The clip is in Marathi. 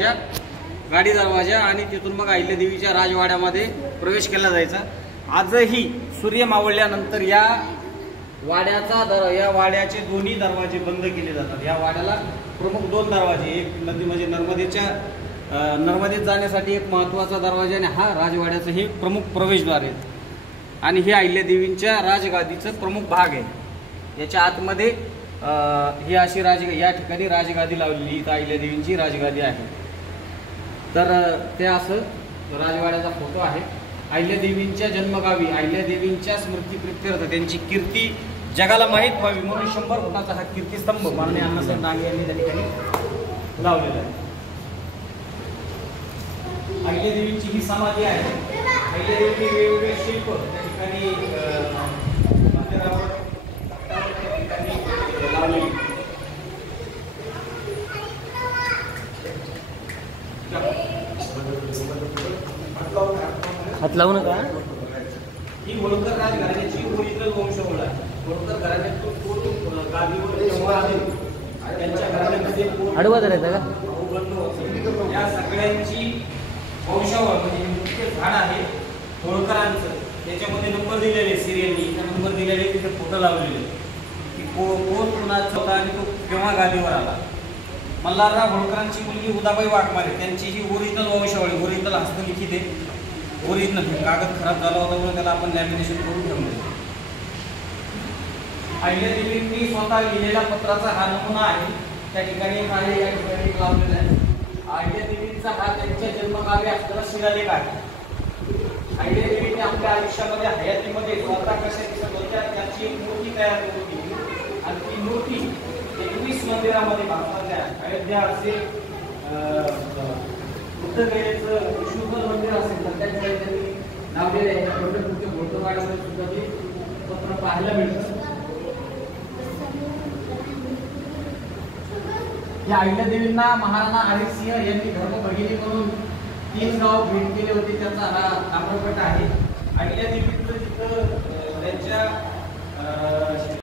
गाडी दरवाजा आणि तिथून मग अहिल्यादेवीच्या राजवाड्यामध्ये प्रवेश केला जायचा। आजही सूर्य मावळल्यानंतर या वाड्याचे दोन्ही दरवाजे बंद केले जातात। या वाड्याला प्रमुख दोन दरवाजे, एक नदी म्हणजे नर्मदेत जाण्यासाठी एक महत्त्वाचा दरवाजा आणि हा राजवाड्याचं हे प्रमुख प्रवेशद्वार आहे आणि हे अहिल्यादेवींच्या राजगादीचं प्रमुख भाग आहे। याच्या आतमध्ये ही अशी या ठिकाणी राजगादी लावलेली, इथं अहिल्यादेवींची राजगादी आहे। तर ते असं राजवाड्याचा फोटो आहे। अहिल्यादेवींच्या जन्मगावी अहिल्यादेवींच्या स्मृतीप्रित्यर्थ त्यांची कीर्ती जगाला माहीत व्हावी म्हणून 100 फुटाचा हा कीर्तिस्तंभ माननीय अण्णासाहेब डांगे यांनी त्या ठिकाणी लावलेला आहे। अहिल्यादेवींची ही समाधी आहे। अहिल्यादेवींनी वेगवेगळे शिल्प त्या ठिकाणी मंदिरावर लावलेली। हात लावू नका। ही होळकर राजघराण्याची ओरिजिनल वंशवळ आहे। होळकर घराण्यातून गादीवर जेव्हा आले त्यांच्या घराण्यामध्ये आडवा धरायचा का? या सगळ्यांची वंशावळ म्हणजे मुख्य झाड आहे होळकरांचं। त्याच्यामध्ये नंबर दिलेले सिरियलनी, नंबर दिलेले, तिथे फोटो लावलेले की कोण कुणाचा होता आणि तो केव्हा गादीवर आला। मल्हारराव होळकरांची मुलगी उदाबाई वाघमारे त्यांची ही ओरिजिनल वंशावळ, ओरिजिनल हस्तलिखित आहे। ओरिजिनल कागद खराब झाला होता म्हणून त्याला आपण लॅमिनेशन करून ठेवलं। अहिल्यादेवींनी स्वतः लिहिलेल्या पत्राचा हा नमुना आहे, त्या ठिकाणी आहे, या ठिकाणी लावलेला आहे। अहिल्यादेवींचा हा त्यांच्या जन्मगावी असलेला शिलालेख आहे। अहिल्यादेवींनी आपल्या आयुष्यामध्ये हयातीमध्ये स्वतः कशा दिसत होत्या त्याची एक मूर्ती तयार केली होती आणि ती मूर्ती 21 मंदिरामध्ये भारताच्या अयोध्या असेल, उत्तरेचं शुभर मंदिर असेल तर त्याच्याकडे त्यांनी लावलेले आहे। पंढरपूरच्या घोटवाड्यामध्ये सुद्धा ते पत्र पाहायला मिळतं। या अहिल्यादेवींना महाराणा हरिसिंह यांनी धर्मभगिनी म्हणून 3 गाव भेट केले होते, त्याचा हा ताम्रपट आहे। अहिल्यादेवींचं जिथं त्यांच्या